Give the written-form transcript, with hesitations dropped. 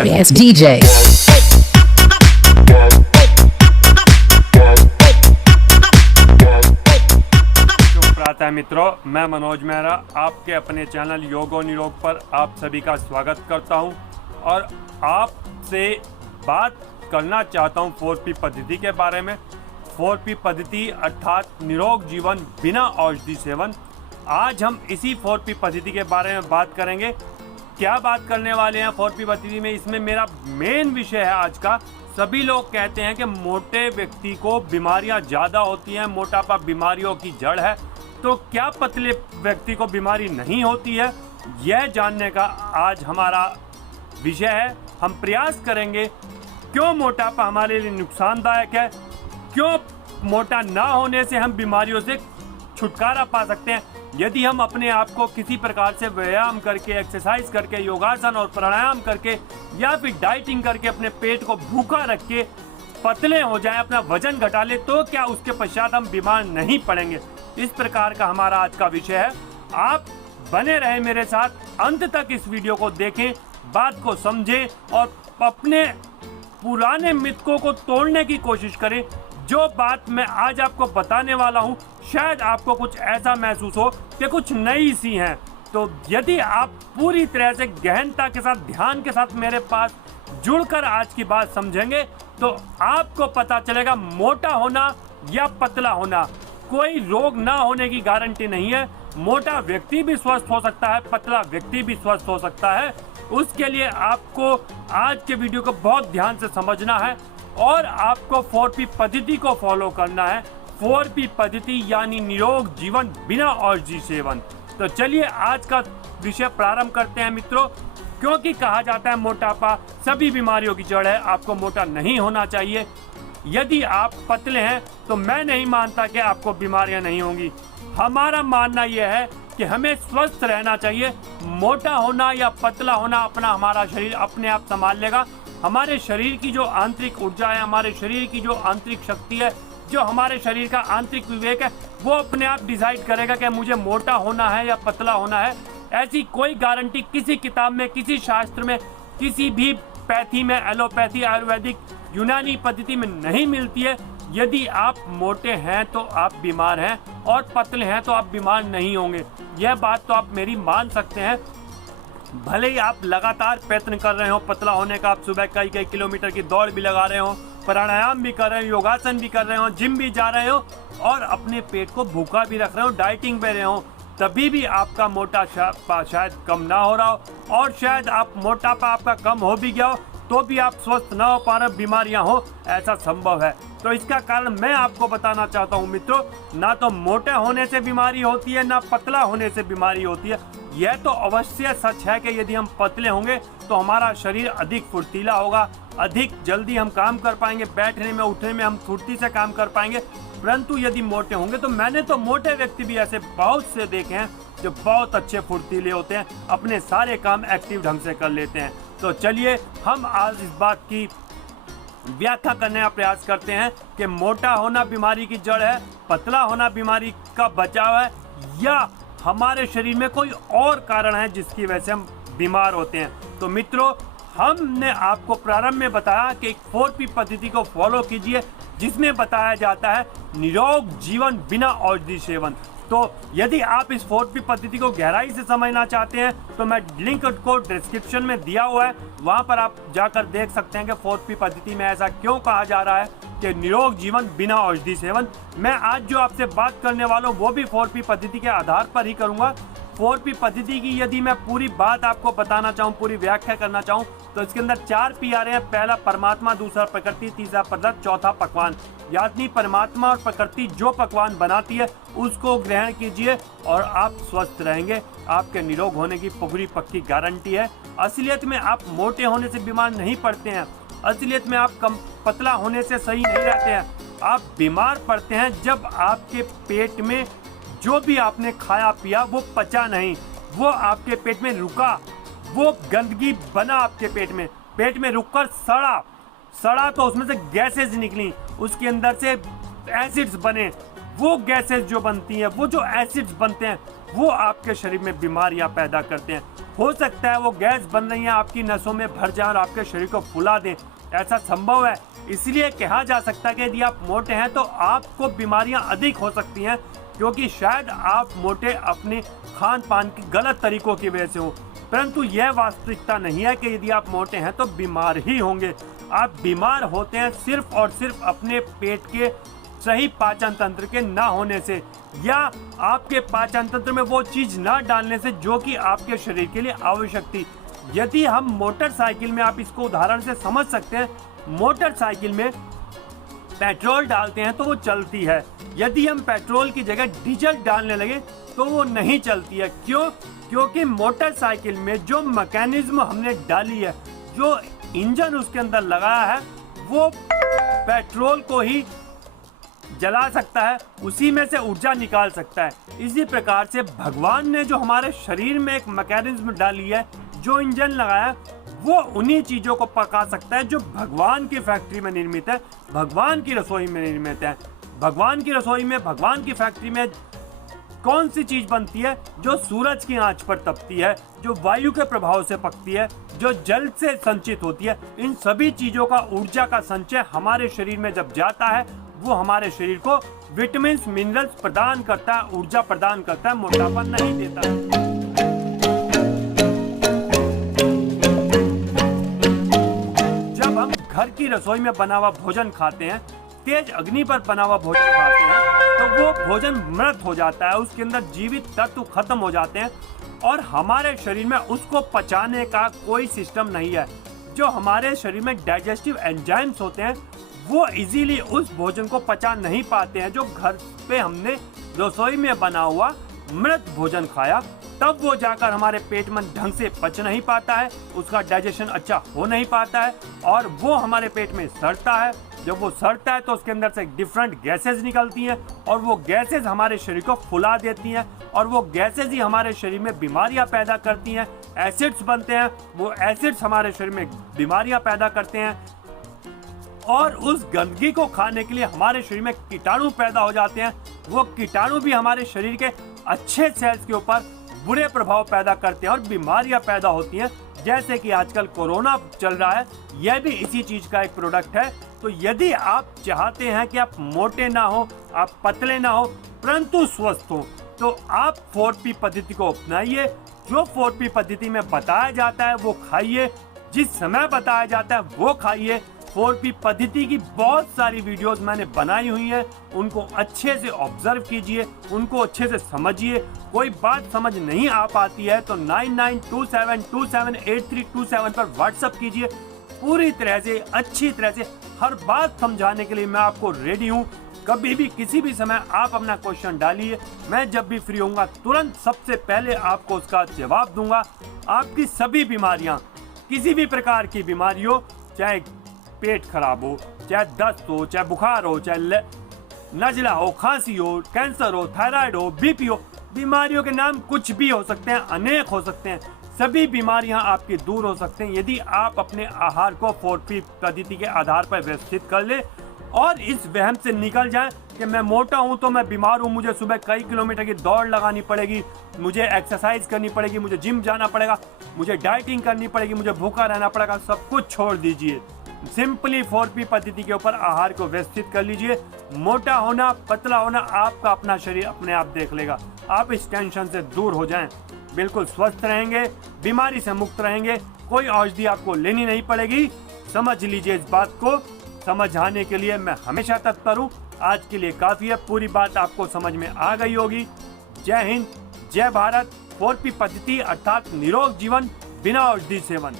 Notorious DJ. प्रातः है मित्रों, मैं मनोज मेहरा आपके अपने चैनल योगो निरोग पर आप सभी का स्वागत करता हूं और आपसे बात करना चाहता हूं 4P पद्धति के बारे में। 4P पद्धति अर्थात निरोग जीवन बिना औषधि सेवन। आज हम इसी 4P पद्धति के बारे में बात करेंगे। क्या बात करने वाले हैं 4P पद्धति में, इसमें मेरा मेन विषय है आज का। सभी लोग कहते हैं कि मोटे व्यक्ति को बीमारियां ज़्यादा होती हैं, मोटापा बीमारियों की जड़ है। तो क्या पतले व्यक्ति को बीमारी नहीं होती है, यह जानने का आज हमारा विषय है। हम प्रयास करेंगे क्यों मोटापा हमारे लिए नुकसानदायक है, क्यों मोटा ना होने से हम बीमारियों से छुटकारा पा सकते हैं। यदि हम अपने आप को किसी प्रकार से व्यायाम करके, एक्सरसाइज करके, योगासन और प्राणायाम करके या फिर डाइटिंग करके अपने पेट को भूखा रख के पतले हो जाएं, अपना वजन घटा ले, तो क्या उसके पश्चात हम बीमार नहीं पड़ेंगे। इस प्रकार का हमारा आज का विषय है। आप बने रहे मेरे साथ, अंत तक इस वीडियो को देखें, बात को समझें और अपने पुराने मिथकों को तोड़ने की कोशिश करें। जो बात मैं आज आपको बताने वाला हूं, शायद आपको कुछ ऐसा महसूस हो कि कुछ नई सी हैं। तो यदि आप पूरी तरह से गहनता के साथ, ध्यान के साथ मेरे पास जुड़कर आज की बात समझेंगे तो आपको पता चलेगा मोटा होना या पतला होना कोई रोग ना होने की गारंटी नहीं है। मोटा व्यक्ति भी स्वस्थ हो सकता है, पतला व्यक्ति भी स्वस्थ हो सकता है। उसके लिए आपको आज के वीडियो को बहुत ध्यान से समझना है और आपको 4P पद्धति को फॉलो करना है। 4P पद्धति यानी निरोग जीवन बिना औषधि सेवन। तो चलिए आज का विषय प्रारंभ करते हैं मित्रों। क्योंकि कहा जाता है मोटापा सभी बीमारियों की जड़ है, आपको मोटा नहीं होना चाहिए। यदि आप पतले हैं तो मैं नहीं मानता कि आपको बीमारियां नहीं होंगी। हमारा मानना यह है कि हमें स्वस्थ रहना चाहिए। मोटा होना या पतला होना हमारा शरीर अपने आप संभाल लेगा। हमारे शरीर की जो आंतरिक ऊर्जा है, हमारे शरीर की जो आंतरिक शक्ति है, जो हमारे शरीर का आंतरिक विवेक है, वो अपने आप डिसाइड करेगा कि मुझे मोटा होना है या पतला होना है। ऐसी कोई गारंटी किसी किताब में, किसी शास्त्र में, किसी भी पैथी में, एलोपैथी, आयुर्वेदिक, यूनानी पद्धति में नहीं मिलती है। यदि आप मोटे हैं तो आप बीमार हैं और पतले हैं तो आप बीमार नहीं होंगे। यह बात तो आप मेरी मान सकते हैं। भले ही आप लगातार प्रयत्न कर रहे हो पतला होने का, आप सुबह कई कई किलोमीटर की दौड़ भी लगा रहे हो, प्राणायाम भी कर रहे हो, योगासन भी कर रहे हो, जिम भी जा रहे हो और अपने पेट को भूखा भी रख रहे हो, डाइटिंग पे रहे हो, तभी भी आपका मोटापा शायद कम ना हो रहा हो और शायद आप मोटापा आपका कम हो भी गया हो तो भी आप स्वस्थ ना हो पा रहे, बीमारियां हो, ऐसा संभव है। तो इसका कारण मैं आपको बताना चाहता हूं मित्रों, ना तो मोटे होने से बीमारी होती है, ना पतला होने से बीमारी होती है। यह तो अवश्य सच है कि यदि हम पतले होंगे तो हमारा शरीर अधिक फुर्तीला होगा, अधिक जल्दी हम काम कर पाएंगे, बैठने में उठने में हम फुर्ती से काम कर पाएंगे। परंतु यदि मोटे होंगे तो मैंने तो मोटे व्यक्ति भी ऐसे बहुत से देखे हैं जो बहुत अच्छे फुर्तीले होते हैं, अपने सारे काम एक्टिव ढंग से कर लेते हैं। तो चलिए हम आज इस बात की व्याख्या करने का प्रयास करते हैं कि मोटा होना बीमारी की जड़ है, पतला होना बीमारी का बचाव है, या हमारे शरीर में कोई और कारण है जिसकी वजह से हम बीमार होते हैं। तो मित्रों, हमने आपको प्रारंभ में बताया कि एक 4P पद्धति को फॉलो कीजिए जिसमें बताया जाता है निरोग जीवन बिना औषधि सेवन। तो यदि आप इस 4P पद्धति को गहराई से समझना चाहते हैं तो मैं लिंक को डिस्क्रिप्शन में दिया हुआ है, वहां पर आप जाकर देख सकते हैं कि 4P पद्धति में ऐसा क्यों कहा जा रहा है कि निरोग जीवन बिना औषधि सेवन। मैं आज जो आपसे बात करने वाला हूँ वो भी 4P पद्धति के आधार पर ही करूँगा। 4P पद्धति की यदि मैं पूरी बात आपको बताना चाहूँ, पूरी व्याख्या करना चाहूँ तो इसके अंदर 4P आ रहे हैं। पहला परमात्मा, दूसरा प्रकृति, तीसरा पदार्थ, चौथा पकवान। यानी परमात्मा और प्रकृति जो पकवान बनाती है उसको ग्रहण कीजिए और आप स्वस्थ रहेंगे। आपके निरोग होने की पूरी पक्की गारंटी है। असलियत में आप मोटे होने से बीमार नहीं पड़ते हैं, असलियत में आप कम पतला होने से सही नहीं रहते हैं। आप बीमार पड़ते हैं जब आपके पेट में जो भी आपने खाया पिया वो पचा नहीं, वो आपके पेट में रुका, वो गंदगी बना आपके पेट में रुककर सड़ा तो उसमें से गैसेज निकली, उसके अंदर से एसिड्स बने, वो गैसेस जो बनती हैं, वो जो एसिड्स बनते हैं, वो आपके शरीर में बीमारियां पैदा करते हैं। हो सकता है वो गैस बन रही है आपकी नसों में भर जाए और आपके शरीर को फुला दें, ऐसा संभव है। इसलिए कहा जा सकता है कि यदि आप मोटे हैं तो आपको बीमारियां अधिक हो सकती हैं, क्योंकि शायद आप मोटे अपने खान पान के गलत तरीकों की वजह से हो। परंतु यह वास्तविकता नहीं है कि यदि आप मोटे हैं तो बीमार ही होंगे। आप बीमार होते हैं सिर्फ और सिर्फ अपने पेट के सही पाचन तंत्र के ना होने से, या आपके पाचन तंत्र में वो चीज ना डालने से जो कि आपके शरीर के लिए आवश्यक थी। यदि हम मोटरसाइकिल में, आप इसको उदाहरण से समझ सकते हैं, मोटरसाइकिल में पेट्रोल डालते हैं तो वो चलती है। यदि हम पेट्रोल की जगह डीजल डालने लगे तो वो नहीं चलती है। क्यों? क्योंकि मोटरसाइकिल में जो मैकेनिज्म हमने डाली है, जो इंजन उसके अंदर लगाया है, वो पेट्रोल को ही जला सकता है, उसी में से ऊर्जा निकाल सकता है। इसी प्रकार से भगवान ने जो हमारे शरीर में एक मैकेनिज्म डाली है, जो इंजन लगाया, वो उन्हीं चीजों को पका सकता है जो भगवान की फैक्ट्री में निर्मित है, भगवान की रसोई में निर्मित है। भगवान की रसोई में, भगवान की फैक्ट्री में कौन सी चीज बनती है? जो सूरज की आंच पर तपती है, जो वायु के प्रभाव से पकती है, जो जल से संचित होती है। इन सभी चीजों का ऊर्जा का संचय हमारे शरीर में जब जाता है, वो हमारे शरीर को विटामिन मिनरल्स प्रदान करता है, ऊर्जा प्रदान करता है, मोटापा नहीं देता है। जब हम घर की रसोई में बना हुआ भोजन खाते हैं, तेज अग्नि पर बना हुआ भोजन खाते हैं, तो वो भोजन मृत हो जाता है, उसके अंदर जीवित तत्व खत्म हो जाते हैं और हमारे शरीर में उसको पचाने का कोई सिस्टम नहीं है। जो हमारे शरीर में डाइजेस्टिव एंजाइम्स होते हैं, वो इजीली उस भोजन को पचा नहीं पाते हैं। जो घर पे हमने रसोई में बना हुआ मृत भोजन खाया, तब वो जाकर हमारे पेट में ढंग से पच नहीं पाता है, उसका डाइजेशन अच्छा हो नहीं पाता है और वो हमारे पेट में सड़ता है। जब वो सड़ता है तो उसके अंदर से डिफरेंट गैसेस निकलती हैं और वो गैसेस हमारे शरीर को फुला देती हैं और वो गैसेस ही हमारे शरीर में बीमारियां पैदा करती हैं। एसिड्स बनते हैं, वो एसिड्स हमारे शरीर में बीमारियां पैदा करते हैं और उस गंदगी को खाने के लिए हमारे शरीर में कीटाणु पैदा हो जाते हैं। वो कीटाणु भी हमारे शरीर के अच्छे सेल्स के ऊपर बुरे प्रभाव पैदा करते हैं और बीमारियां पैदा होती हैं। जैसे कि आजकल कोरोना चल रहा है, यह भी इसी चीज का एक प्रोडक्ट है। तो यदि आप चाहते हैं कि आप मोटे ना हो, आप पतले ना हो, परंतु स्वस्थ हो, तो आप 4P पद्धति को अपनाइए। जो 4P पद्धति में बताया जाता है वो खाइए, जिस समय बताया जाता है वो खाइए। 4P पद्धति की बहुत सारी वीडियोस मैंने बनाई हुई हैं, उनको अच्छे से ऑब्जर्व कीजिए, उनको अच्छे से समझिए। कोई बात समझ नहीं आ पाती है तो 9927278327 पर व्हाट्सएप कीजिए। पूरी तरह से, अच्छी तरह से हर बात समझाने के लिए मैं आपको रेडी हूँ। कभी भी, किसी भी समय आप अपना क्वेश्चन डालिए, मैं जब भी फ्री होऊंगा तुरंत सबसे पहले आपको उसका जवाब दूंगा। आपकी सभी बीमारियां, किसी भी प्रकार की बीमारी हो, चाहे पेट खराब हो, चाहे दस्त हो, चाहे बुखार हो, चाहे नजला हो, खांसी हो, कैंसर हो, थायराइड हो, बीपी हो, बीमारियों के नाम कुछ भी हो सकते हैं, अनेक हो सकते हैं। सभी बीमारियां आपकी दूर हो सकते हैं यदि आप अपने आहार को 4P पद्धति के आधार पर व्यवस्थित कर ले और इस वहम से निकल जाए कि मैं मोटा हूं तो मैं बीमार हूं, मुझे सुबह कई किलोमीटर की दौड़ लगानी पड़ेगी, मुझे एक्सरसाइज करनी पड़ेगी, मुझे जिम जाना पड़ेगा, मुझे डाइटिंग करनी पड़ेगी, मुझे भूखा रहना पड़ेगा। सब कुछ छोड़ दीजिए, सिंपली 4P पद्धति के ऊपर आहार को व्यवस्थित कर लीजिए। मोटा होना, पतला होना, आपका अपना शरीर अपने आप देख लेगा। आप इस टेंशन से दूर हो जाएं, बिल्कुल स्वस्थ रहेंगे, बीमारी से मुक्त रहेंगे, कोई औषधि आपको लेनी नहीं पड़ेगी। समझ लीजिए इस बात को। समझाने के लिए मैं हमेशा तत्पर हूँ। आज के लिए काफी है, पूरी बात आपको समझ में आ गई होगी। जय हिंद, जय भारत। 4P पद्धति अर्थात निरोग जीवन बिना औषधि सेवन।